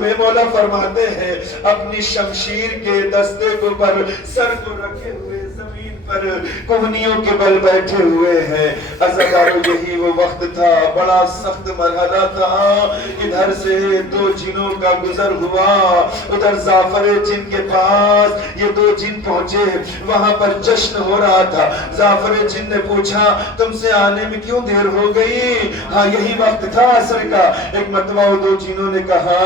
میں مولا فرماتے ہیں اپنی شمشیر کے دستے کو پر سر کو رکھے ہوئے زمین پر کوہنیوں کے بل بیٹھے ہوئے ہیں۔ عزیزانو یہی وہ وقت تھا، بڑا سخت مرحلہ تھا۔ ادھر سے دو جنوں کا گزر ہوا، ادھر زعفر جن کے پاس یہ دو جن پہنچے، وہاں پر جشن ہو رہا تھا۔ زعفر جن نے پوچھا تم سے آنے میں کیوں دیر ہو گئی؟ ہاں یہی وقت تھا عصر کا۔ ایک مرتبہ وہ دو جنوں نے کہا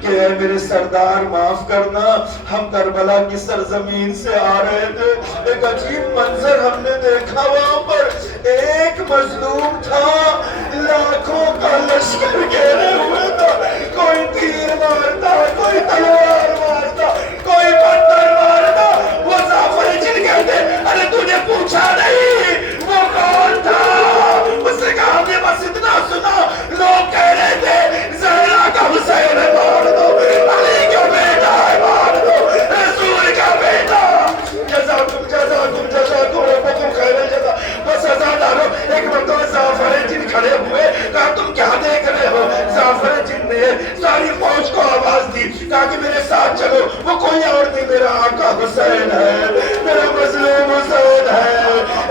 کہ اے میرے سردار معاف کرنا، ہم کربلا کی سرزمین سے آ رہے تھے، ایک عجیب منظر ہم نے دیکھا، وہاں پر ایک مظلوم تھا، لاکھوں کا لشکر گھیرے ہوئے تھا، کوئی تیر مارتا، کوئی تلوار مارتا، کوئی پتھر مارتا۔ وہ زعفر جن کہتے ارے تو نے پوچھا نہیں وہ کون تھا؟ اس نے کہا ہم نے بس اتنا سنا، لوگ کہہ رہے تھے زہرا کا حسین ہے مار دو، علی کا بیٹا ہے مار دو، رسول کا بیٹا۔ جزاکم جزاکم جزاکم ربکم خیر الجزا۔ بس عزادارو ایک مرتبہ زعفر جن کھڑے ہوئے، کہا تم کیا دیکھ رہے ہو؟ زعفر جن نے ساری فوج کو آواز دی، کہا کہ میرے ساتھ چلو، وہ کوئی اور نہیں میرا آقا حسین ہے، میرا مظلوم حسین ہے۔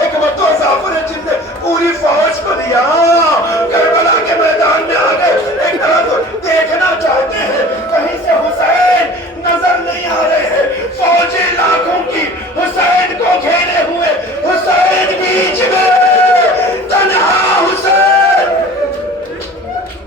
ایک مرتبہ زعفر جن نے پوری فوج کو لیا، کربلا کے میدان میں آ گئے، ایک طرف دیکھنا چاہتے ہیں کہیں سے حسین نظر نہیں آ رہے ہیں، فوجیں لاکھوں کی حسین کو گھیرے ہوئے، حسین بیچ میں، تنہا حسین۔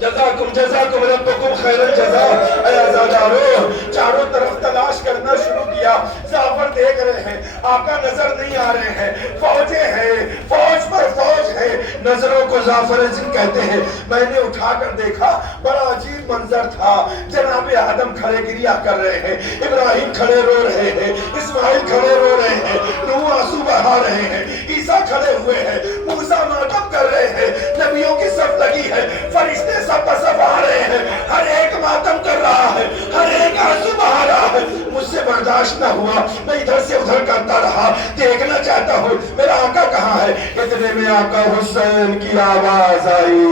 جزاکم جزاکم ربکم خیر الجزا۔ اے عزادارو چاروں طرف تلاش کرنا شروع کیا، زعفر دیکھ رہے ہیں آقا نظر نہیں آ رہے ہیں، فوجیں ہیں، فوج پر فوج ہے۔ نظروں کو زعفر جن کہتے ہیں میں نے اٹھا کر دیکھا، بڑا عجیب منظر تھا۔ جناب آدم کھڑے گریہ کر رہے ہیں، ابراہیم کھڑے رو رہے ہیں، اسماعیل کھڑے رو رہے ہیں، نوح آنسو بہا رہے ہیں، عیسیٰ کھڑے ہوئے ہیں، موسیٰ ماتم کر رہے ہیں، نبیوں کی صف لگی ہے، فرشتے سب بصف آ رہے ہیں، ہر ایک ماتم کر رہا ہے، ہر ایک آنسو بہا رہا ہے۔ مجھ سے برداشت نہ ہوا، میں ادھر سے ادھر کرتا رہا، دیکھنا چاہتا ہوں میرا آقا کہاں ہے۔ اتنے میں آقا حسین کی آواز آئی،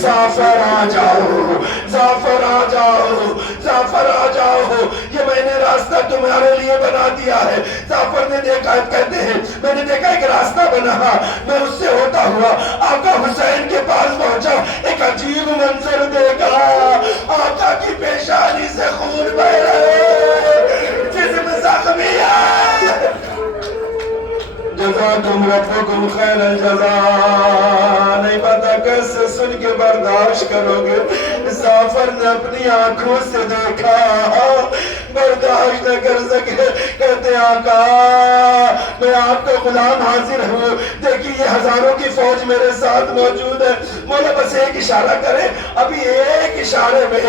زعفر آ جاؤ، زعفر آ جاؤ، زعفر آ جاؤ، یہ میں نے راستہ تمہارے لیے بنا دیا ہے۔ زعفر نے دیکھا، کہتے ہیں میں نے دیکھا ایک راستہ بنا، میں اس سے ہوتا ہوا آقا حسین کے پاس پہنچا، ایک عجیب منظر دیکھا، آقا کی پیشانی سے خون بہ رہے، جسم زخمی ہے۔ جزاکم ربکم خیر الجزا۔ نہیں پتا کیسے سن کے برداشت کرو گے۔ زعفر نے اپنی آنکھوں سے دیکھا، برداشت نہ کر سکے، کہتے آقا میں آپ کا غلام حاضر ہوں، دیکھیے یہ ہزاروں کی فوج میرے ساتھ موجود ہے، مولا بس ایک اشارہ کرے، ابھی ایک اشارے میں،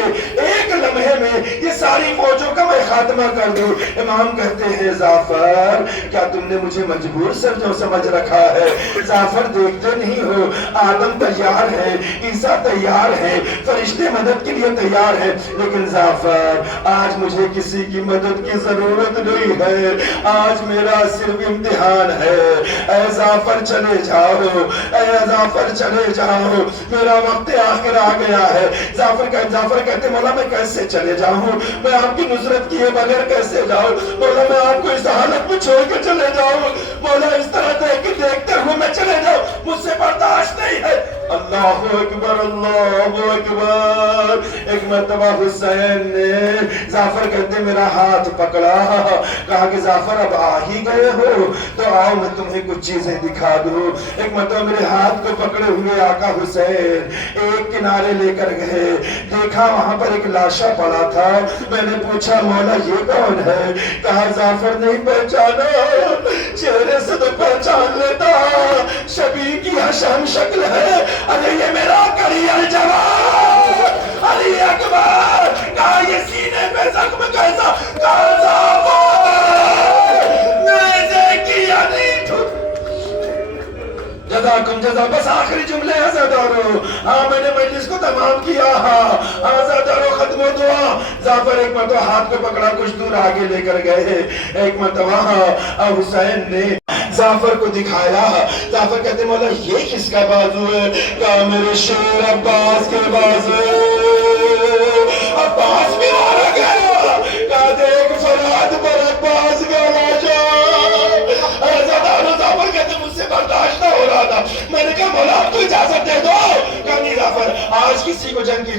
ایک لمحے میں یہ ساری فوجوں کا میں خاتمہ کر دوں۔ امام کہتے ہیں زعفر کیا تم نے مجھے مجبور سمجھ رکھا ہے؟ زعفر دیکھتے نہیں ہو آدم تیار ہے، عیسیٰ تیار ہے، فرشتے مدد کے لیے تیار ہے، لیکن زعفر آج مجھے کسی کی مدد کی ضرورت نہیں ہے، آج میرا صرف امتحان ہے۔ اے زعفر چلے جاؤ، اے زعفر چلے جاؤ، میرا وقت آخر آ گیا ہے۔ زعفر کہتے مولا میں کیسے چلے جاؤں، میں آپ کی نصرت کیے بغیر کیسے جاؤں، مولا میں آپ کو اس حالت میں چھوڑ کے چلے جاؤں، مولا اس طرح دیکھتے ہوئے میں چلے جاؤں، مجھ سے برداشت نہیں ہے۔ اللہ اکبر اللہ اکبر۔ ایک مرتبہ حسین نے زعفر کہتے میرا ہاتھ پکڑا، کہا کہ زعفر اب آ ہی گئے ہو تو آؤ میں تمہیں کچھ چیزیں دکھا دوں۔ ایک مرتبہ میرے ہاتھ کو پکڑے ہوئے آقا حسین ایک کنارے لے کر گئے، دیکھا وہاں پر ایک لاشا پڑا تھا، میں نے پوچھا مولا یہ کون ہے؟ کہا زعفر نہیں پہچانا، چہرے سے تو پہچان لیتا، شبیہ کی حشم شکل ہے، ارے یہ میرا کری الجواد علی اکبر۔ کہا یہ سینے پہ زخم کیسا؟ کہا زعفر نیزے کی نہیں ٹھک۔ جزاکم جزا۔ بس آخری جملے عزادارو، ہاں میں نے مجلس کو تمام کیا، ہاں عزادارو ختم و دعا۔ زعفر ایک مرتبہ ہاتھ کو پکڑا، کچھ دور آگے لے کر گئے، ایک مرتبہ حسین نے زعفر کو دکھایا، زعفر کہتے مولا یہ کس کا بازو ہے؟ کہا میرے شیر عباس کے بازو، عباس بھی